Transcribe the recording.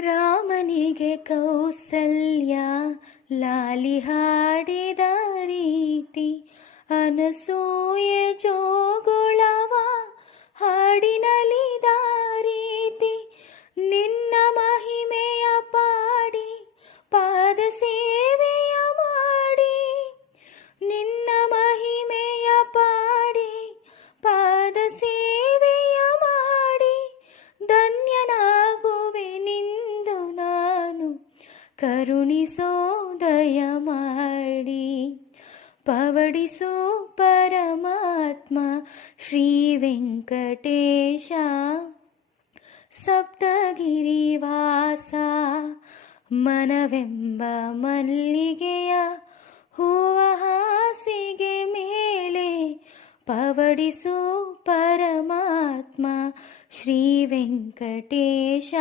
ರಾಮನಿಗೆ ಕೌಸಲ್ಯ ಲಾಲಿ ಹಾಡಿದ ರೀತಿ, ಅನಸೂಯೆ ಜೋಗುಳವ ಹಾಡಿನಲಿದ ರೀತಿ, ನಿನ್ನ ಮಹಿಮೆಯ ಪಾಡಿ ಪಾದ ಸೇವೆಯ ಮಾಡಿ, ನಿನ್ನ ಮಹಿಮೆಯ ಪಾಡಿ ಪಾದ ಸೇವೆಯ ಮಾಡಿ, ಧನ್ಯನಾಗುವೆ ನಿಂದು ನಾನು ಕರುಣಿಸೋ ದಯ ಮಾಡಿ. ಪವಡಿಸು ಪರಮಾತ್ಮ ಶ್ರೀ ವೆಂಕಟೇಶ, ಸಪ್ತಗಿರಿವಾಸ ಮನವೆಂಬ ಮಲ್ಲಿಗೆಯ ಹೂವ ಹಾಸಿಗೆ ಮೇಲೆ, ಪವಡಿಸು ಪರಮಾತ್ಮ ಶ್ರೀ ವೆಂಕಟೇಶ.